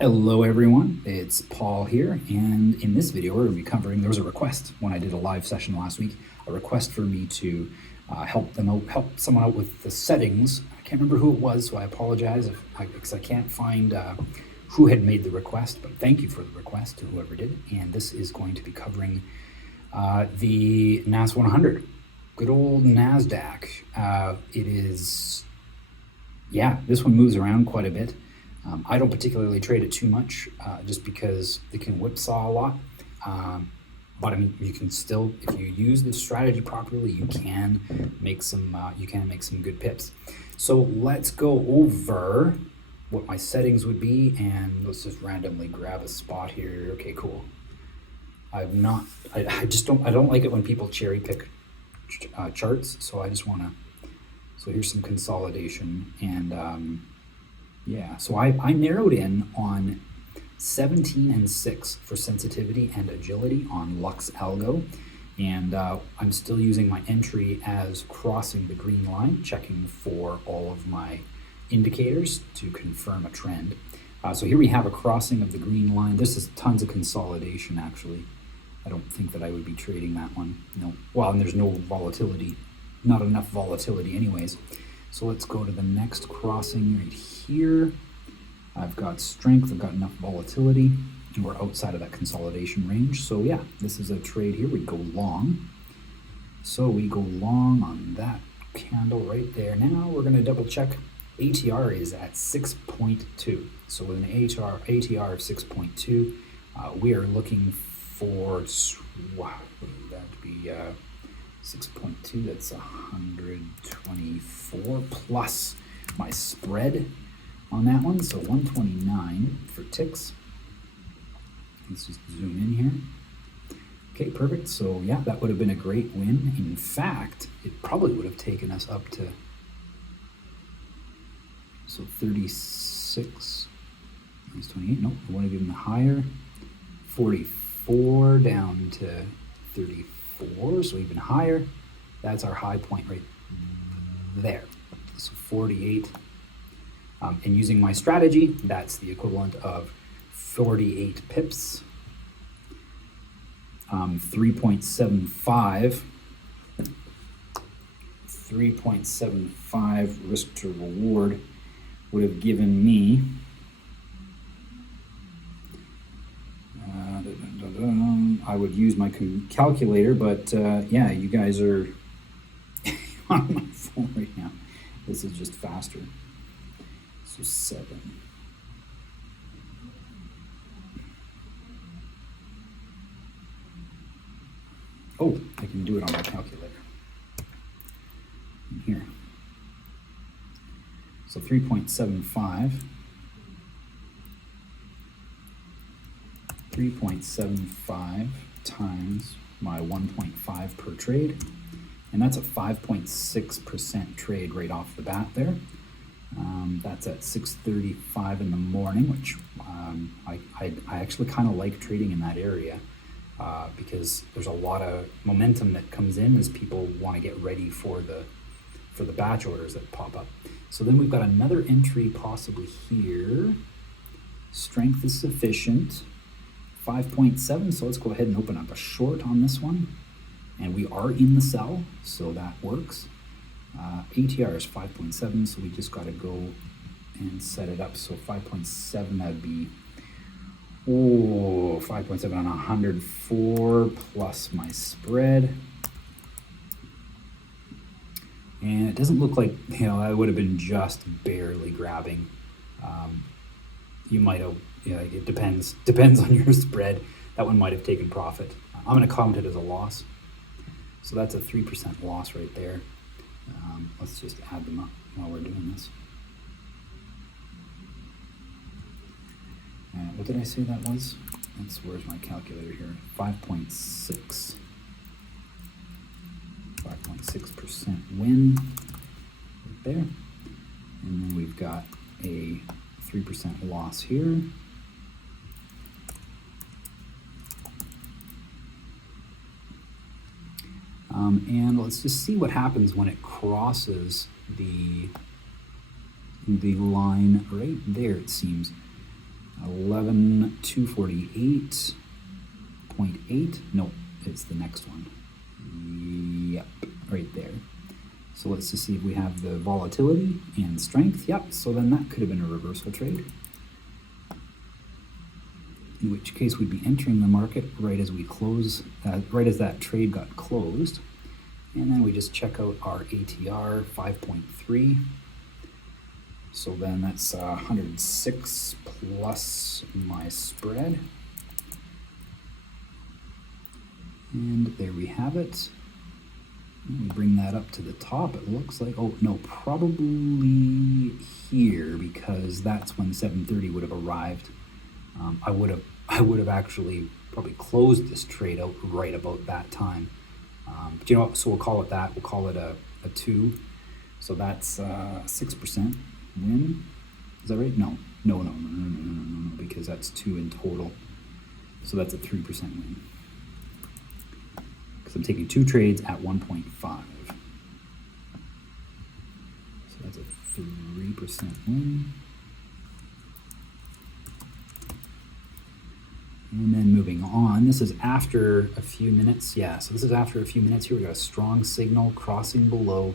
Hello everyone, it's Paul here, and in this video we're going to be covering, there was a request when I did a live session last week, a request for me to help someone out with the settings. I can't remember who it was, so I apologize because I can't find who had made the request, but thank you for the request to whoever did. And this is going to be covering the NAS100, good old NASDAQ. It is, yeah, this one moves around quite a bit. I don't particularly trade it too much, just because it can whipsaw a lot. But I mean, you can still, if you use the strategy properly, you can make some good pips. So let's go over what my settings would be, and let's just randomly grab a spot here. Okay, cool. I don't like it when people cherry pick charts. So I just want to. So here's some consolidation, and yeah, so I narrowed in on 17 and 6 for sensitivity and agility on LuxAlgo, and I'm still using my entry as crossing the green line, checking for all of my indicators to confirm a trend. So here we have a crossing of the green line. This is tons of consolidation, actually. I don't think that I would be trading that one. No. Well, and there's no volatility, not enough volatility anyways. So let's go to the next crossing right here. I've got strength, I've got enough volatility, and we're outside of that consolidation range. So yeah, this is a trade here. We go long. So we go long on that candle right there. Now we're going to double check. ATR is at 6.2. So with an ATR of 6.2, we are looking for, wow, what would that be? 6.2, that's 124 plus my spread on that one, so 129 for ticks. Let's just zoom in here. Okay, perfect. So yeah, that would have been a great win. In fact, it probably would have taken us up to, so 36, minus 28, nope, I want to give them higher, 44 down to 34, so even higher. That's our high point right there. So 48. And using my strategy, that's the equivalent of 48 pips. 3.75 risk to reward would have given me I would use my calculator, but yeah, you guys are on my phone right now. This is just faster. So 7. Oh, I can do it on my calculator. In here. So 3.75. 3.75 times my 1.5 per trade, and that's a 5.6% trade right off the bat there. That's at 6:35 in the morning, which I actually kind of like trading in that area because there's a lot of momentum that comes in as people want to get ready for the batch orders that pop up. So then we've got another entry possibly here. Strength is sufficient. 5.7, so let's go ahead and open up a short on this one, and we are in the sell, so that works. ATR is 5.7, so we just got to go and set it up. So 5.7, that'd be 5.7 on 104 plus my spread, and it doesn't look like, you know, that would have been just barely grabbing. You might have, yeah, it depends on your spread. That one might have taken profit. I'm going to count it as a loss. So that's a 3% loss right there. Let's just add them up while we're doing this. What did I say that was? Where's my calculator here? 5.6. 5.6% win right there. And then we've got a 3% loss here. And let's just see what happens when it crosses the line right there, it seems. 11,248.8. No, it's the next one. Yep, right there. So let's just see if we have the volatility and strength. Yep, so then that could have been a reversal trade. In which case we'd be entering the market right as we close, right as that trade got closed. And then we just check out our ATR 5.3. So then that's 106 plus my spread. And there we have it. And we bring that up to the top. It looks like, oh no, probably here, because that's when 7:30 would have arrived. I would have actually probably closed this trade out right about that time. But you know what? So we'll call it that. We'll call it a 2. So that's 6% win. Is that right? No, because that's 2 in total. So that's a 3% win. Because I'm taking 2 trades at 1.5. So that's a 3% win. And then moving on, this is after a few minutes. Yeah, so this is after a few minutes here. We got a strong signal crossing below.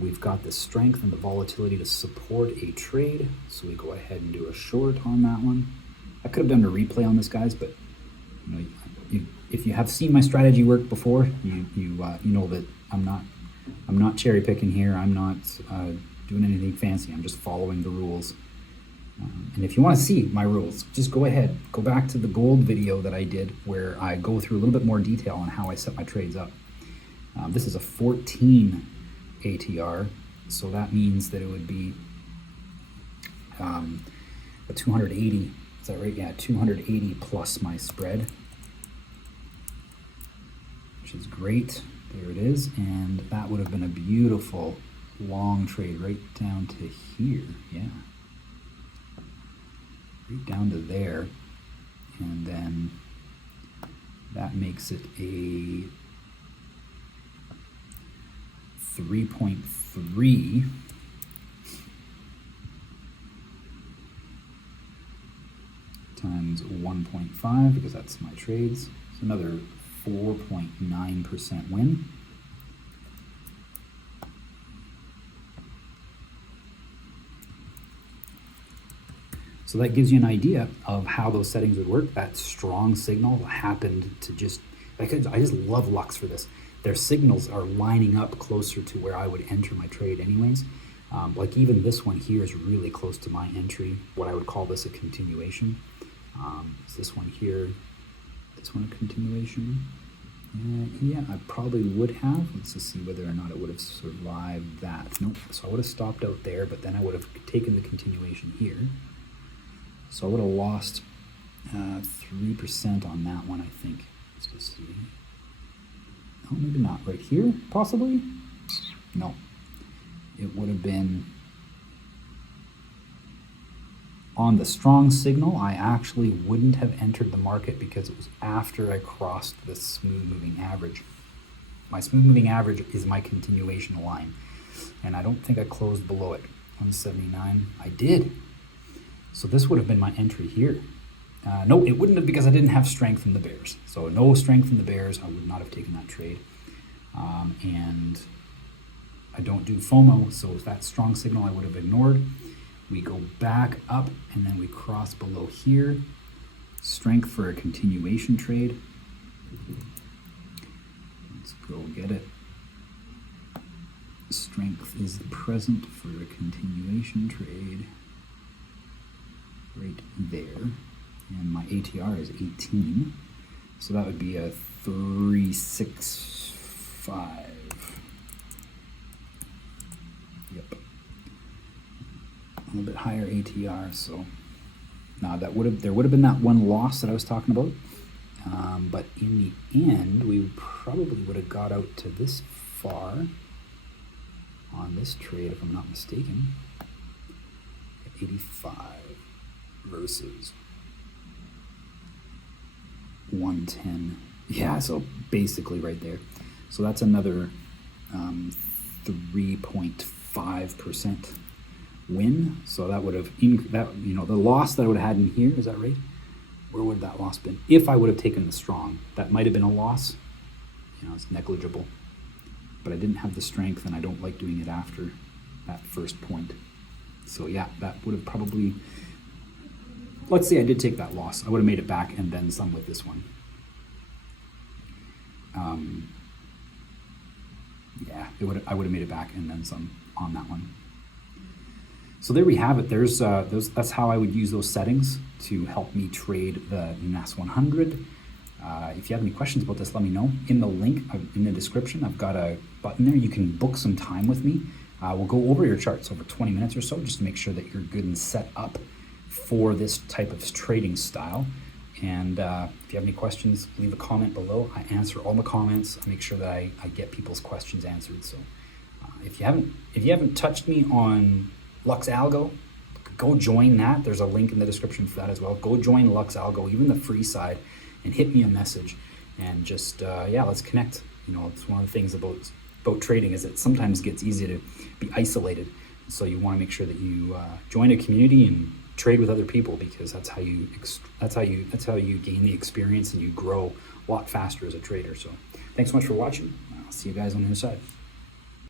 We've got the strength and the volatility to support a trade. So we go ahead and do a short on that one. I could have done a replay on this, guys, but you know, if you have seen my strategy work before, you know that I'm not cherry picking here. I'm not doing anything fancy. I'm just following the rules. And if you want to see my rules, just go ahead, go back to the gold video that I did where I go through a little bit more detail on how I set my trades up. This is a 14 ATR, so that means that it would be a 280. Is that right? Yeah, 280 plus my spread, which is great. There it is, and that would have been a beautiful long trade right down to here. Yeah. Right down to there, and then that makes it a 3.3 times 1.5, because that's my trades. It's another 4.9% win. So that gives you an idea of how those settings would work. That strong signal happened to just, I just love Lux for this. Their signals are lining up closer to where I would enter my trade anyways. Like even this one here is really close to my entry, what I would call this a continuation. Is this one here, this one a continuation? Yeah, I probably would have. Let's just see whether or not it would have survived that. Nope, so I would have stopped out there, but then I would have taken the continuation here. So I would have lost 3% on that one, I think. Let's just see. Oh, maybe not. Right here, possibly? No. It would have been on the strong signal. I actually wouldn't have entered the market because it was after I crossed the smooth moving average. My smooth moving average is my continuation line, and I don't think I closed below it. 179. I did. So this would have been my entry here. No, it wouldn't have, because I didn't have strength in the bears. So no strength in the bears, I would not have taken that trade. And I don't do FOMO, so that strong signal I would have ignored. We go back up and then we cross below here. Strength for a continuation trade. Let's go get it. Strength is present for a continuation trade. Right there, and my ATR is 18, so that would be a 365. Yep, a little bit higher ATR. So now there would have been that one loss that I was talking about, but in the end, we probably would have got out to this far on this trade, if I'm not mistaken. 85. Versus 110. Yeah, so basically right there. So that's another 3.5% win. So that would have, the loss that I would have had in here, is that right? Where would that loss been? If I would have taken the strong, that might have been a loss. It's negligible. But I didn't have the strength, and I don't like doing it after that first point. So yeah, that would have probably, let's say I did take that loss, I would have made it back and then some with this one. Yeah, I would have made it back and then some on that one. So there we have it. That's how I would use those settings to help me trade the NAS100. If you have any questions about this, let me know. In the link in the description, I've got a button there. You can book some time with me. We'll go over your charts over 20 minutes or so, just to make sure that you're good and set up for this type of trading style. And if you have any questions, leave a comment below. I answer all the comments. I make sure that I get people's questions answered. So if you haven't touched me on LuxAlgo, go join that. There's a link in the description for that as well. Go join LuxAlgo, even the free side, and hit me a message, and just let's connect. It's one of the things about trading is it sometimes gets easy to be isolated. So you want to make sure that you join a community and trade with other people, because that's how you gain the experience and you grow a lot faster as a trader. So thanks so much for watching. I'll see you guys on the other side.